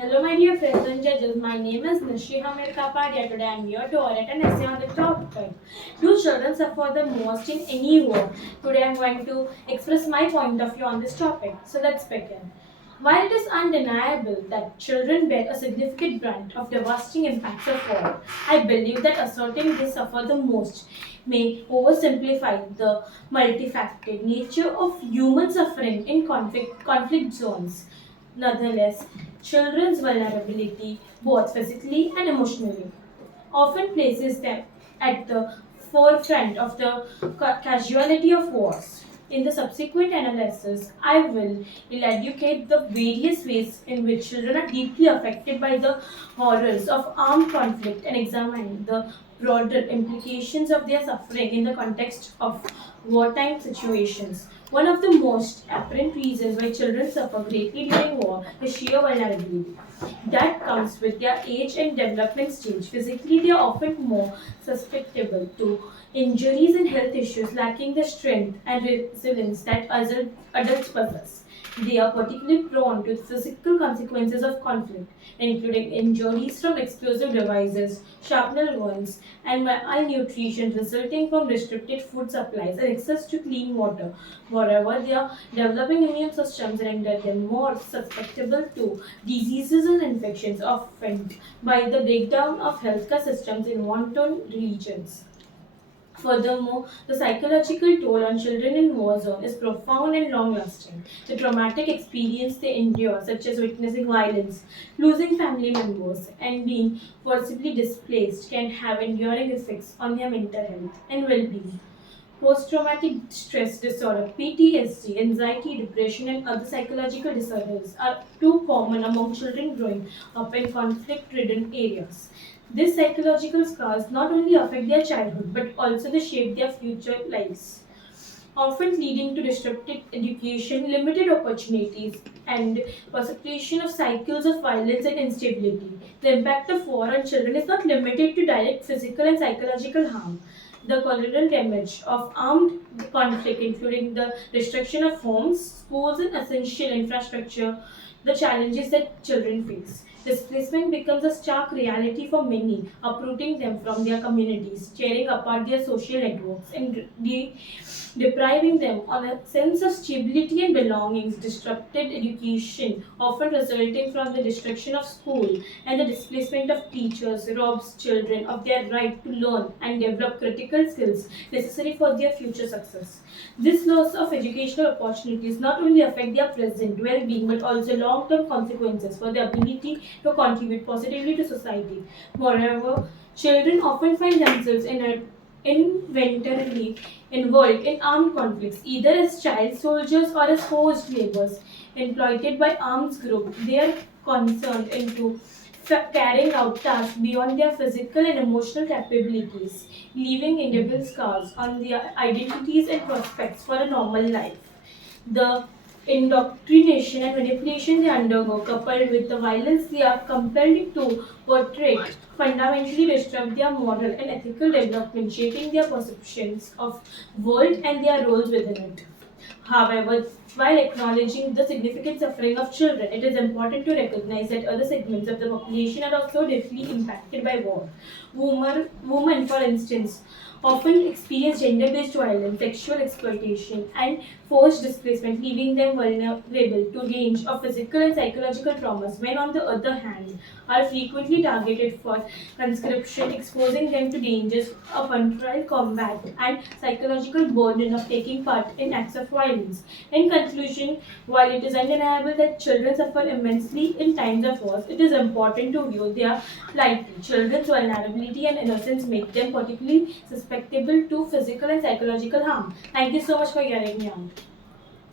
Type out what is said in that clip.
Hello, my dear friends and judges. My name is Nishi Kapadia. Today I am here to orate an essay on the topic. Do children suffer the most in any war? Today I am going to express my point of view on this topic. So let's begin. While it is undeniable that children bear a significant brunt of devastating impacts of war, I believe that asserting they suffer the most may oversimplify the multifaceted nature of human suffering in conflict zones. Nonetheless, children's vulnerability, both physically and emotionally, often places them at the forefront of the casualty of wars. In the subsequent analysis, I will elucidate the various ways in which children are deeply affected by the horrors of armed conflict and examine the broader implications of their suffering in the context of wartime situations. One of the most apparent reasons why children suffer greatly during war is sheer vulnerability that comes with their age and development stage. Physically, they are often more susceptible to injuries and health issues, lacking the strength and resilience that adults possess. They are particularly prone to physical consequences of conflict, including injuries from explosive devices, shrapnel wounds, and malnutrition resulting from restricted food supplies and access to clean water. Moreover, their developing immune systems render them more susceptible to diseases and infections, often by the breakdown of healthcare systems in war-torn regions. Furthermore, the psychological toll on children in war zone is profound and long-lasting. The traumatic experience they endure, such as witnessing violence, losing family members, and being forcibly displaced, can have enduring effects on their mental health and well-being. Post traumatic stress disorder, PTSD, anxiety, depression, and other psychological disorders are too common among children growing up in conflict ridden areas. These psychological scars not only affect their childhood but also they shape their future lives, often leading to disrupted education, limited opportunities, and perpetuation of cycles of violence and instability. The impact of war on children is not limited to direct physical and psychological harm. The collateral damage of armed conflict, including the destruction of homes, schools, and essential infrastructure, the challenges that children face. Displacement becomes a stark reality for many, uprooting them from their communities, tearing apart their social networks, and depriving them of a sense of stability and belongings, disrupted education, often resulting from the destruction of school and the displacement of teachers, robs children of their right to learn and develop critical skills necessary for their future success. This loss of educational opportunities not only affect their present well-being but also long-term consequences for their ability to contribute positively to society. Moreover, children often find themselves involuntarily involved in armed conflicts, either as child soldiers or as forced laborers employed by armed groups. They are concerned into carrying out tasks beyond their physical and emotional capabilities, leaving indelible scars on their identities and prospects for a normal life. The indoctrination and manipulation they undergo, coupled with the violence they are compelled to portray, fundamentally disrupt their moral and ethical development, shaping their perceptions of world and their roles within it. However, while acknowledging the significant suffering of children, it is important to recognize that other segments of the population are also deeply impacted by war. Women, for instance, often experience gender-based violence, sexual exploitation, and forced displacement, leaving them vulnerable to range of physical and psychological traumas. Men, on the other hand, are frequently targeted for conscription, exposing them to dangers of untried combat and psychological burden of taking part in acts of violence. In conclusion, while it is undeniable that children suffer immensely in times of wars, it is important to view their lightly. Children's vulnerability and innocence make them particularly susceptible to physical and psychological harm. Thank you so much for hearing me out.